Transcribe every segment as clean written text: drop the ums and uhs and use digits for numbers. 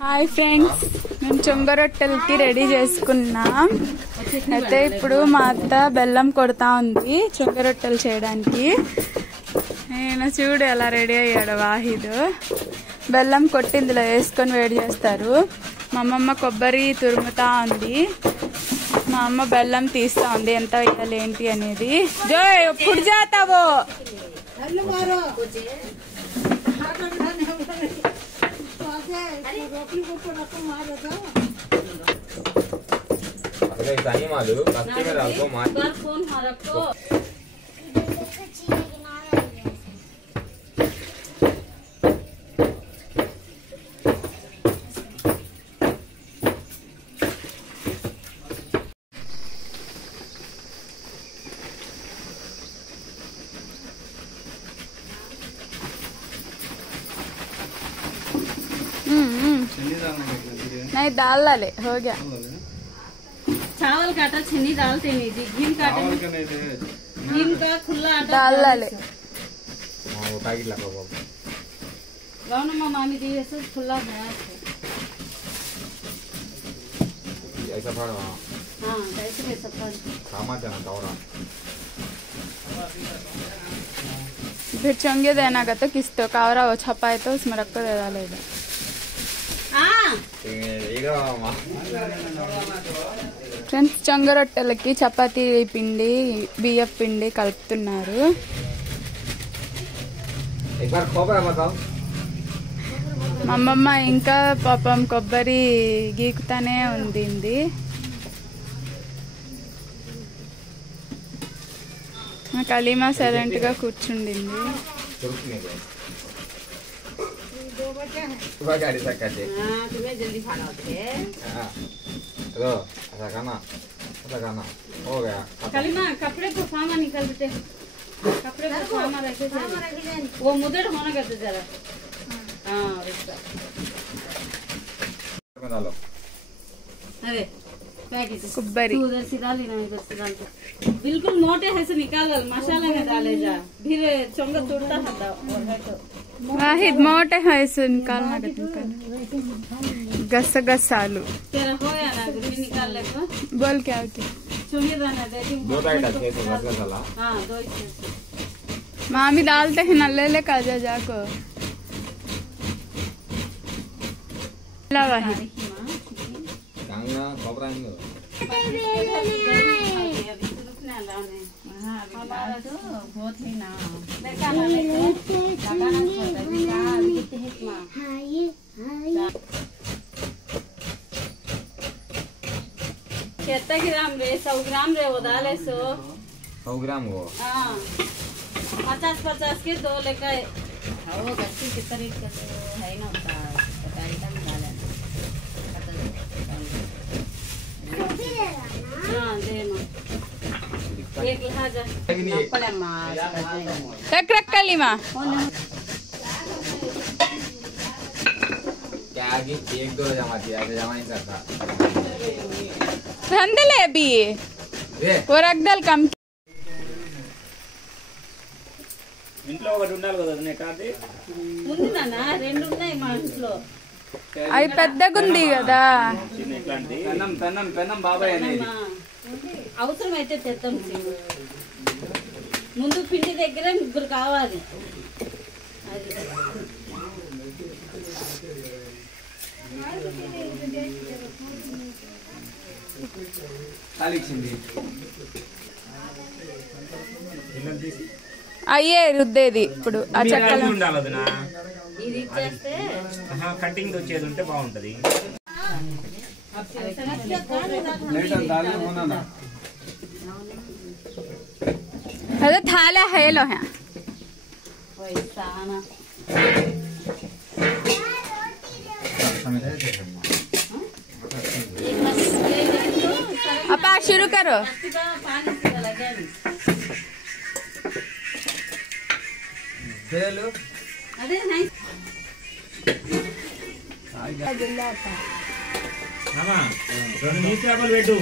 Hi friends, మేము చొంగ రొట్టెలకి ready చేసుకున్నాం. అయితే ఇప్పుడు మా అత్త బెల్లం కొడతా ఉంది చొంగ రొట్టెలు చేయడానికి. నేను చూడు ఎలా రెడీ అయ్యాడు వాహిద్. బెల్లం కొట్టి ఇందులో వేసుకొని వేడి చేస్తారు. మా అమ్మమ్మ కొబ్బరి తురుముతా ఉంది. మా అమ్మ బెల్లం తీస్తా ఉంది ఎంత వేయాలి ఏంటి అనేది. జోయ్ ఎప్పుడు చేస్తావో नहीं दाल डाले हो गया. चावल का आटा चीनी डालते नहीं थी. घी का आटा घी का खुला आटा दाल डाले. गाँव में मामी दी ऐसे खुला बनाया ऐसा फाड़. हाँ ऐसे फाड़. फिर चंगे देना का तो किस तो कावरा वो छपाए तो उसमें रख कर दे डालेगा. ఫ్రెండ్స్, చొంగ రొట్టెలకి చపాతీ పిండి బియ్యం పిండి కలుపుతున్నారు. మా అమ్మమ్మ ఇంకా పాపం కొబ్బరి గీకుతానే ఉంది. మా కలీమా సైలెంట్ గా కూర్చుండింది. तुम्हें जल्दी खाना होते है. हो गया. कलीमा कपड़े को फामा निकल देते. कपड़े को फामा रखे वो मुदड़ होना करते जरा. हाँ डालो. अरे पैकेट కొబ్బరి उधर से डाली ना इधर से डाल. बिल्कुल मोटे है से निकाल मसाला में डाले जा. फिर चोंगा तोड़ता था. वाहिद मोटे है इसे निकालना गसगसालू. तेरा हो या ना निकाल ले तो बोल क्या होती. चुंगी दाना दे. दो पैकेट अच्छे से गसगसाला. हाँ 2 मामी डालते हैं नल्ले ले काजा जाको. ला वाहिद कांगा खबरां दो. हमारा तो बहुत ही ना कितना ग्राम रे 100 ग्राम रे वो डाले 100 ग्राम वो. हाँ 50 के 2 लेकर वो गस्ती कितना रेट का है ना उसका पैकेट में डाले. हाँ दे ना एक लिहाजा पड़े मार रख रख कलीमा. क्या आगे 1-2 जमाती है, जमा नहीं सकता. रंदले अभी वो रख दल कम. ఇంట్లో ఒకటి ఉండాలి కదా నెటాది. ఉంది నాన్న 2 ఉన్నాయి మా ఇంట్లో. అది పెద్దగుంది కదా. ఇట్లాంటి పెన్నం బాబాయ్ అనేది. అవసరమైతే తెద్దాం. ముందు పిండి దగ్గర 3 కావాలి. అది అయ్యే రుద్దేది ఇప్పుడు ఆ చక్కలు ఉండాలి వదినా. ఇది ఇచ్చేస్తే కటింగ్ వచ్చేది ఉంటే బాగుంటది. అదే థాలా హేలో హే वैसा अपा शुरू करो. पानी से लगे अरे नहीं రెండు నీటి చేపలు పెట్టు.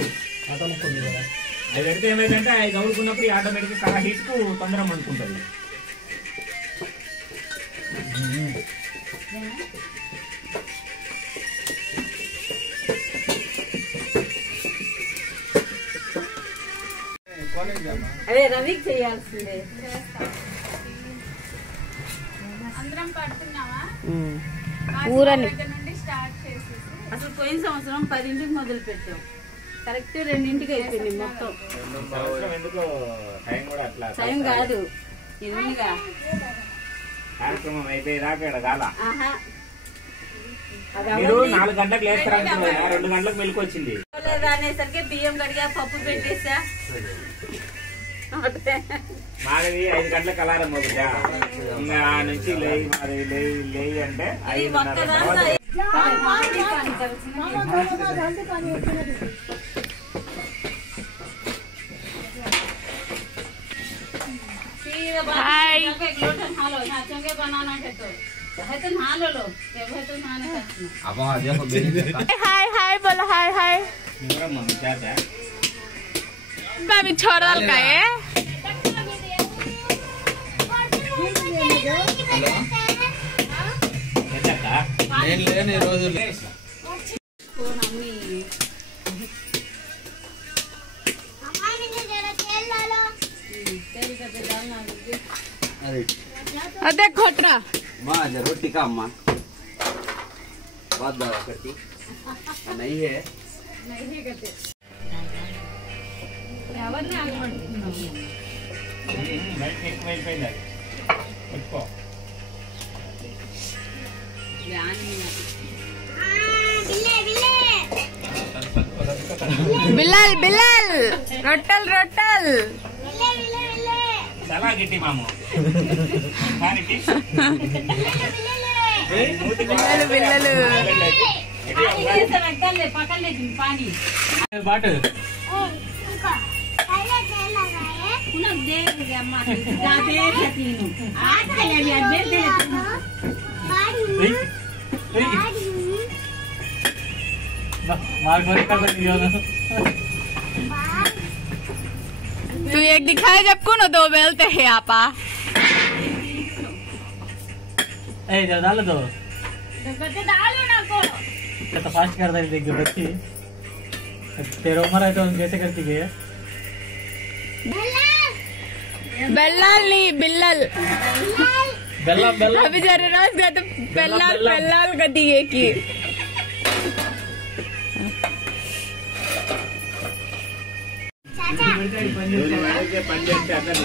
అది పెడితే ఏమైందంటే అవి గౌడుకున్నప్పుడు ఆటోమేటిక్ గా హీట్ కు తొందరగా అనుకుంటుంది. అదే రవికి చేయాల్సిందే. అందరం పడుతున్నావా? ఊరని నుండి స్టార్ట్ చేసేసి అసలు పోయిన సంవత్సరం 10ంటికి మొదలు పెట్టాం, కరెక్ట్ 2ంటికి అయిపోయింది మొత్తం. ఎందుకో టైం కూడా అట్లా టైం కాదు ఇదిగా కార్యక్రమం అయిపోయేదాకా ఇక్కడ కాల. ఆహా మీరు 4 గంటలకు లేస్తారనుకున్నా, 2 గంటలకు మెలకు వచ్చింది. అనేసరికి బియ్యం కడిగా పప్పు పెట్టేసా. మాది 5 గంటలకు అలారం అవుతుందా, ఇంకా ఆ నుంచి లేయి మాది లేయి అంటే 5:30. हाय हाय हाय बोलो हाय हाय बाबी छोड़ल का है अदे खोटरा माँ रोटी का अम्मा बात दवा करती नहीं है ఎక్కువైపోయింది అది పెట్టుకో. बिल्लाल बिल्लाल रोटल रोटल చాలా గట్టి మాము बिल्लल बिल्लल బాటు तू एक दिखाए जब को ना 2 बेलते हैं आपा डाल दो तो फास्ट कर देख बच्ची तेरा उम्र है तो हम कैसे करती है बेल्लाल नहीं बिल्लल बेल्ला बेल्ला अभी जरा रोज गया तो बेल्लाल बेल्लाल गति है की పని చేస్తే అందరు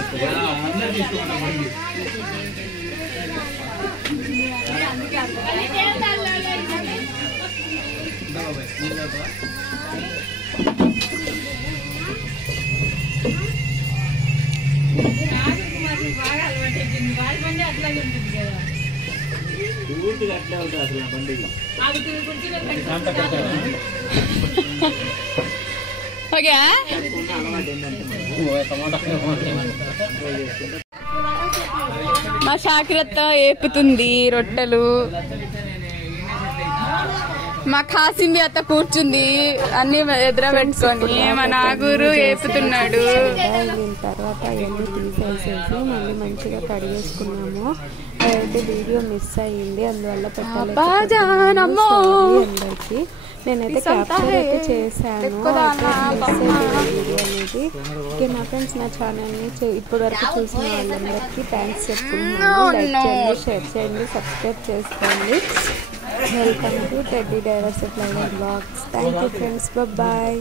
పూర్తిగా అట్లే ఉంటుంది అసలు ఆ బండికి. हो गया అలవాటు ఏంటంటే మా శాకిరత్త ఏపుతుంది రొట్టెలు, మా కాసింబి అత్త కూర్చుంది అన్ని ఎదుర పెట్టుకొని, మా నాగూరు ఏపుతున్నాడు. తర్వాత అవన్నీ తీసేసేసి మళ్ళీ మంచిగా కడిగేసుకున్నాము. అయితే వీడియో మిస్ అయ్యింది, అందువల్ల పెట్టాలి అందరికి. నేనైతే క్యాప్చర్ అయితే చేశాను వీడియో అనేది. ఓకే నా ఫ్రెండ్స్, నా ఛానల్ని ఇప్పటి వరకు చూసిన వాళ్ళందరికీ థ్యాంక్స్ చెప్తున్నాను. లైక్ చేయండి, షేర్ చేయండి, సబ్స్క్రైబ్ చేసుకోండి. Welcome to teddy divers blogs. Thank you friends, bye.